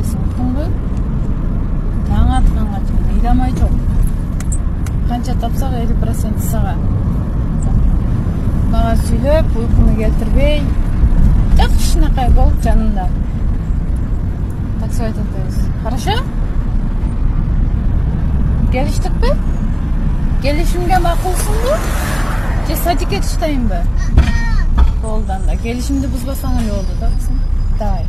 кетесиң, уктуңбу? Таң атканга чейин ыйламай жок. Канча тапсак 50% сага. Мага сүйлөп, уйкуну келтирбей, жакшынакай болуп жанында. Так сказать этебиз. Хорошо? Келиштикпи? Келишимге макулсуңбу? Же садикке туштайынбы? Болду анда. Келишимди бузбасаң эле болду да кызым. Давай.